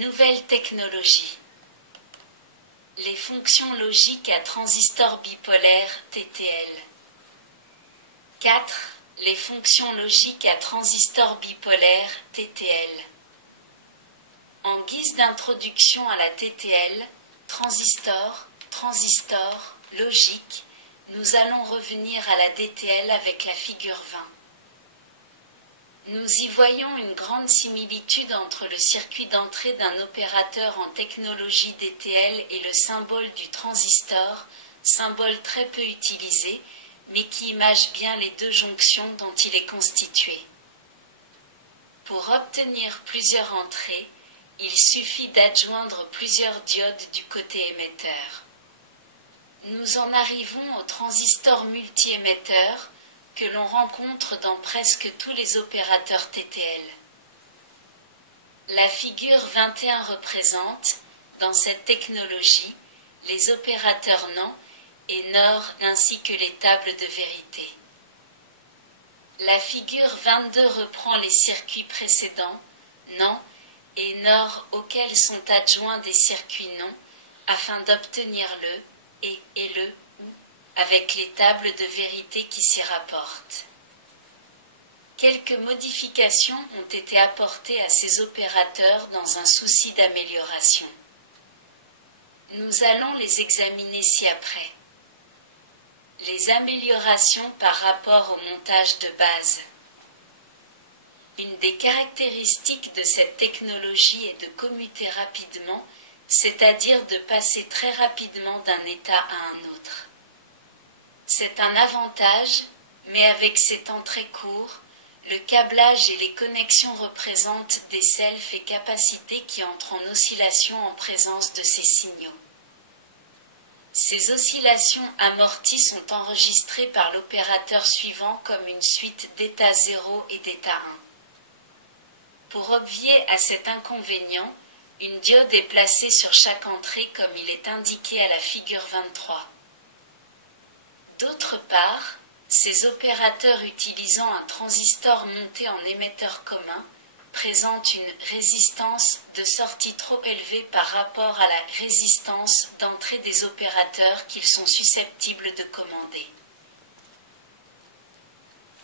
Nouvelle technologie. Les fonctions logiques à transistor bipolaire TTL. 4. Les fonctions logiques à transistor bipolaire TTL. En guise d'introduction à la TTL, transistor, logique, nous allons revenir à la DTL avec la figure 20. Nous y voyons une grande similitude entre le circuit d'entrée d'un opérateur en technologie DTL et le symbole du transistor, symbole très peu utilisé, mais qui image bien les deux jonctions dont il est constitué. Pour obtenir plusieurs entrées, il suffit d'adjoindre plusieurs diodes du côté émetteur. Nous en arrivons au transistor multi-émetteur, que l'on rencontre dans presque tous les opérateurs TTL. La figure 21 représente, dans cette technologie, les opérateurs NAND et NOR ainsi que les tables de vérité. La figure 22 reprend les circuits précédents, NAND et NOR auxquels sont adjoints des circuits non, afin d'obtenir le et le avec les tables de vérité qui s'y rapportent. Quelques modifications ont été apportées à ces opérateurs dans un souci d'amélioration. Nous allons les examiner ci-après. Les améliorations par rapport au montage de base. Une des caractéristiques de cette technologie est de commuter rapidement, c'est-à-dire de passer très rapidement d'un état à un autre. C'est un avantage, mais avec ces temps très courts, le câblage et les connexions représentent des selfs et capacités qui entrent en oscillation en présence de ces signaux. Ces oscillations amorties sont enregistrées par l'opérateur suivant comme une suite d'état 0 et d'état 1. Pour obvier à cet inconvénient, une diode est placée sur chaque entrée comme il est indiqué à la figure 23. D'autre part, ces opérateurs utilisant un transistor monté en émetteur commun présentent une résistance de sortie trop élevée par rapport à la résistance d'entrée des opérateurs qu'ils sont susceptibles de commander.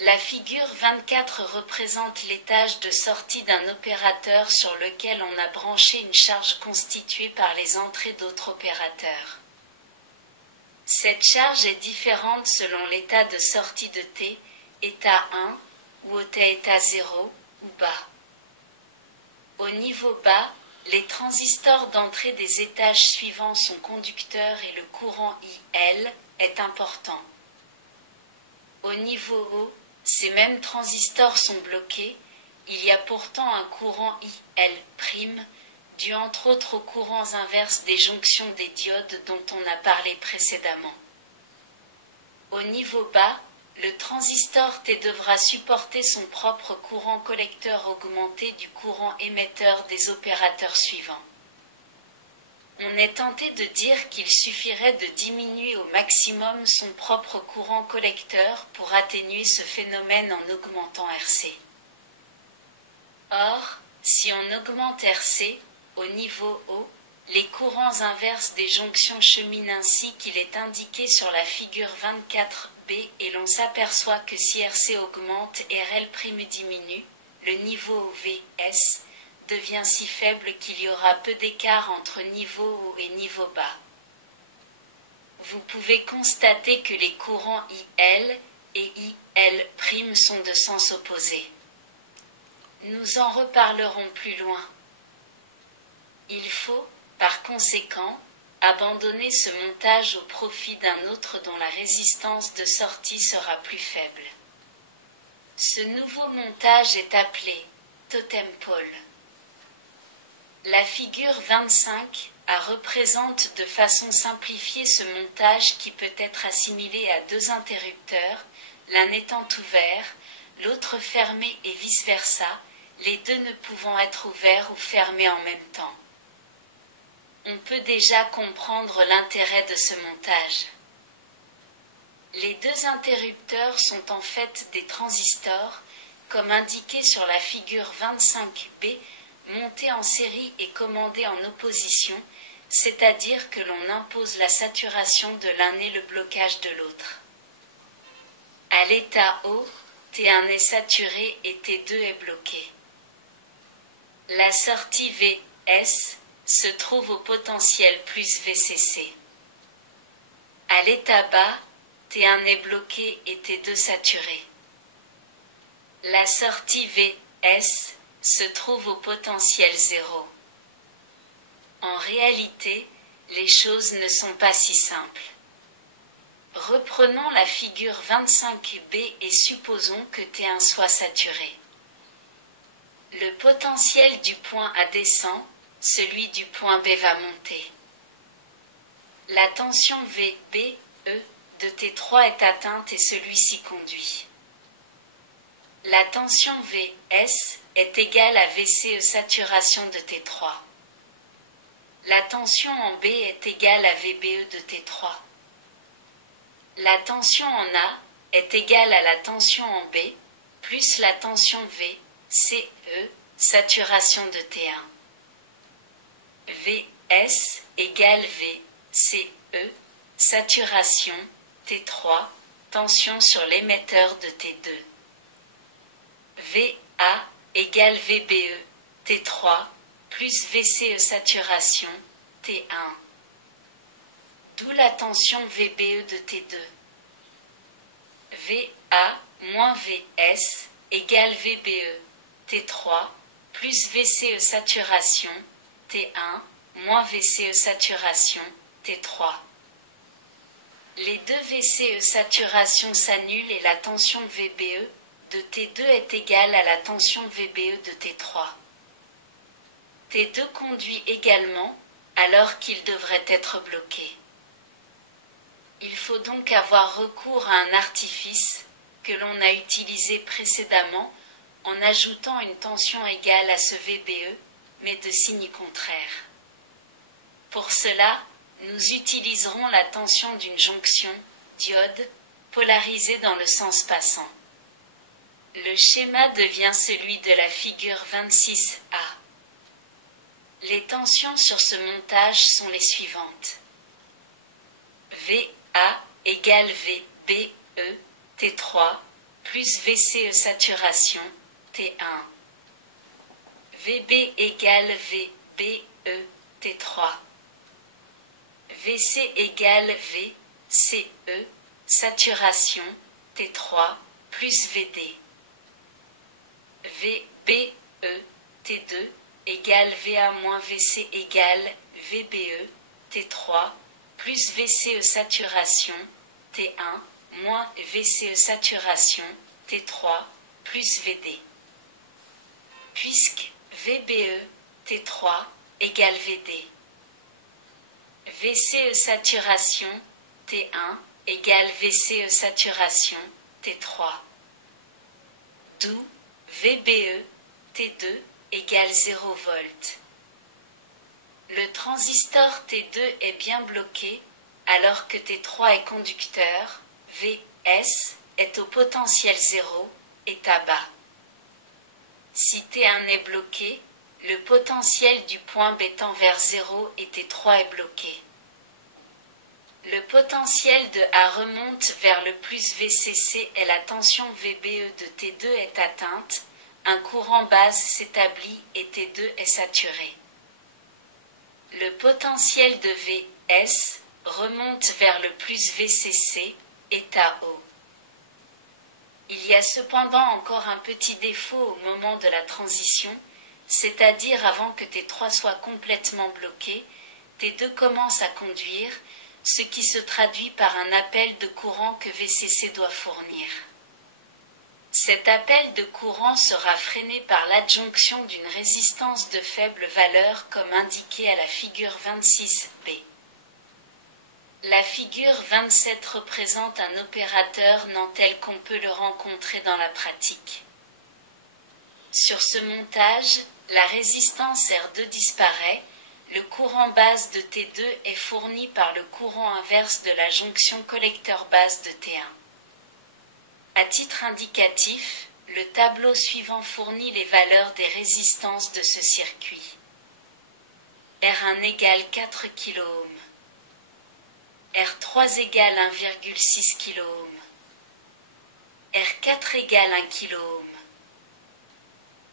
La figure 24 représente l'étage de sortie d'un opérateur sur lequel on a branché une charge constituée par les entrées d'autres opérateurs. Cette charge est différente selon l'état de sortie de T, état 1, ou état 0, ou bas. Au niveau bas, les transistors d'entrée des étages suivants sont conducteurs et le courant IL est important. Au niveau haut, ces mêmes transistors sont bloqués, il y a pourtant un courant IL', dû entre autres aux courants inverses des jonctions des diodes dont on a parlé précédemment. Au niveau bas, le transistor T devra supporter son propre courant collecteur augmenté du courant émetteur des opérateurs suivants. On est tenté de dire qu'il suffirait de diminuer au maximum son propre courant collecteur pour atténuer ce phénomène en augmentant RC. Or, si on augmente RC, au niveau haut, les courants inverses des jonctions cheminent ainsi qu'il est indiqué sur la figure 24b et l'on s'aperçoit que si RC augmente et RL' diminue, le niveau VS devient si faible qu'il y aura peu d'écart entre niveau haut et niveau bas. Vous pouvez constater que les courants IL et IL' sont de sens opposés. Nous en reparlerons plus loin. Il faut, par conséquent, abandonner ce montage au profit d'un autre dont la résistance de sortie sera plus faible. Ce nouveau montage est appelé totem pole. La figure 25 représente de façon simplifiée ce montage qui peut être assimilé à deux interrupteurs, l'un étant ouvert, l'autre fermé et vice-versa, les deux ne pouvant être ouverts ou fermés en même temps. On peut déjà comprendre l'intérêt de ce montage. Les deux interrupteurs sont en fait des transistors, comme indiqué sur la figure 25b, monté en série et commandé en opposition, c'est-à-dire que l'on impose la saturation de l'un et le blocage de l'autre. À l'état O, T1 est saturé et T2 est bloqué. La sortie Vs se trouve au potentiel plus VCC. À l'état bas, T1 est bloqué et T2 saturé. La sortie Vs se trouve au potentiel 0. En réalité, les choses ne sont pas si simples. Reprenons la figure 25b et supposons que T1 soit saturé. Le potentiel du point A descend, celui du point B va monter. La tension VBE de T3 est atteinte et celui-ci conduit. La tension Vs est égale à VCE saturation de T3. La tension en B est égale à VBE de T3. La tension en A est égale à la tension en B, plus la tension VCE, saturation de T1. Vs égale VCE, saturation, T3, tension sur l'émetteur de T2. VA égale VBE, T3, plus VCE saturation, T1. D'où la tension VBE de T2. VA moins Vs égale VBE, T3, plus VCE saturation, T1, moins VCE saturation, T3. Les deux VCE saturation s'annulent et la tension VBE de T2 est égale à la tension VBE de T3. T2 conduit également, alors qu'il devrait être bloqué. Il faut donc avoir recours à un artifice que l'on a utilisé précédemment en ajoutant une tension égale à ce VBE, mais de signe contraire. Pour cela, nous utiliserons la tension d'une jonction, diode, polarisée dans le sens passant. Le schéma devient celui de la figure 26A. Les tensions sur ce montage sont les suivantes. VA égale VBE, T3, plus VCE saturation, T1. VB égale VBE, T3. VC égale VCE, saturation, T3, plus VD. VBE, T2, égale VA moins VC égale VBE, T3, plus VCE saturation, T1, moins VCE saturation, T3, plus VD. Puisque VBE, T3, égale VD. VCE saturation, T1, égale VCE saturation, T3. D'où VBE, T2, égale 0 V. Le transistor T2 est bien bloqué, alors que T3 est conducteur, Vs est au potentiel 0, état bas. Si T1 est bloqué, le potentiel du point B tend vers 0 et T3 est bloqué. Le potentiel de A remonte vers le plus VCC et la tension VBE de T2 est atteinte, un courant base s'établit et T2 est saturé. Le potentiel de Vs remonte vers le plus VCC, état O. Il y a cependant encore un petit défaut au moment de la transition, c'est-à-dire avant que T3 soit complètement bloqué, T2 commence à conduire, ce qui se traduit par un appel de courant que VCC doit fournir. Cet appel de courant sera freiné par l'adjonction d'une résistance de faible valeur comme indiqué à la figure 26b. La figure 27 représente un opérateur non tel qu'on peut le rencontrer dans la pratique. Sur ce montage, la résistance R2 disparaît, le courant base de T2 est fourni par le courant inverse de la jonction collecteur base de T1. À titre indicatif, Le tableau suivant fournit les valeurs des résistances de ce circuit. R1 égale 4 kΩ. R3 égale 1,6 kΩ. R4 égale 1 kΩ.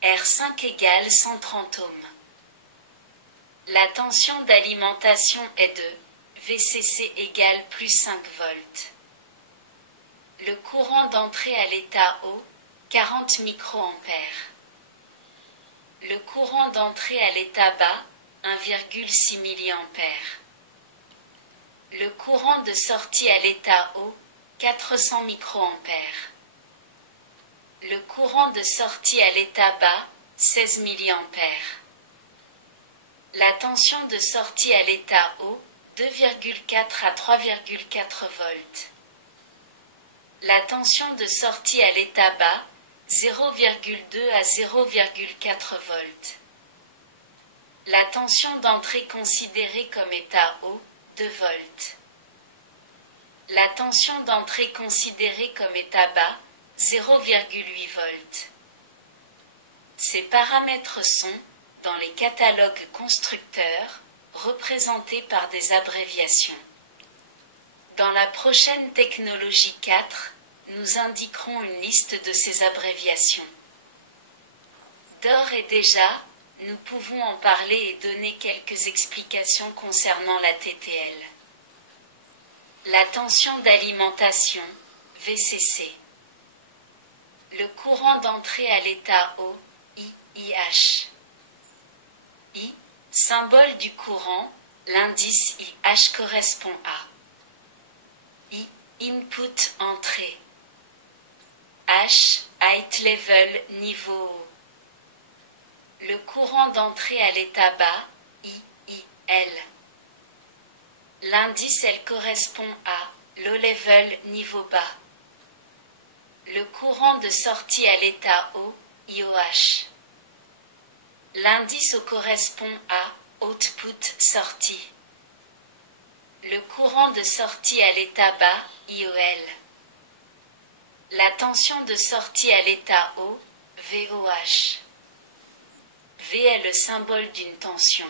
R5 égale 130 ohms. La tension d'alimentation est de VCC égale plus 5 volts. Le courant d'entrée à l'état haut, 40 microampères. Le courant d'entrée à l'état bas, 1,6 milliampères. Le courant de sortie à l'état haut, 400 microampères. Le courant de sortie à l'état bas, 16 milliampères. La tension de sortie à l'état haut, 2,4 à 3,4 volts. La tension de sortie à l'état bas, 0,2 à 0,4 volts. La tension d'entrée considérée comme état haut, 2 volts. La tension d'entrée considérée comme état bas, 0,8 volts. Ces paramètres sont, dans les catalogues constructeurs, représentés par des abréviations. Dans la prochaine technologie 4, nous indiquerons une liste de ces abréviations. D'ores et déjà, nous pouvons en parler et donner quelques explications concernant la TTL. La tension d'alimentation, VCC. Le courant d'entrée à l'état haut, IH. I, symbole du courant, l'indice IH correspond à I, input entrée. H, height level niveau haut. Le courant d'entrée à l'état bas, IL. L'indice L correspond à low level niveau bas. Le courant de sortie à l'état haut, IOH. L'indice O correspond à output sortie. Le courant de sortie à l'état bas, IOL. La tension de sortie à l'état haut, VOH. V est le symbole d'une tension.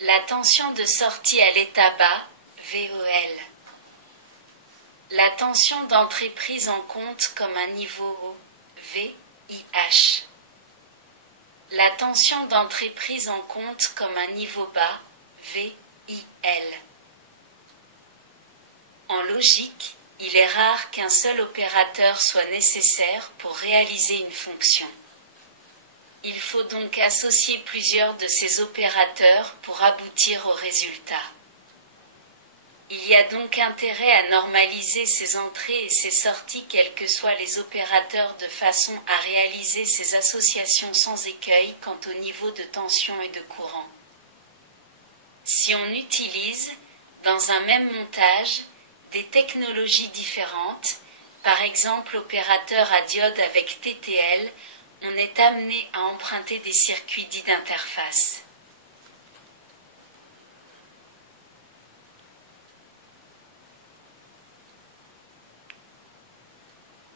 La tension de sortie à l'état bas, VOL. La tension d'entrée prise en compte comme un niveau haut, VIH. La tension d'entrée prise en compte comme un niveau bas, VIL. En logique, il est rare qu'un seul opérateur soit nécessaire pour réaliser une fonction. Il faut donc associer plusieurs de ces opérateurs pour aboutir au résultat. Il y a donc intérêt à normaliser ces entrées et ces sorties quels que soient les opérateurs de façon à réaliser ces associations sans écueil quant au niveau de tension et de courant. Si on utilise, dans un même montage, des technologies différentes, par exemple opérateur à diode avec TTL, on est amené à emprunter des circuits dits d'interface.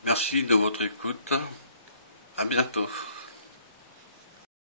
Merci de votre écoute. À bientôt.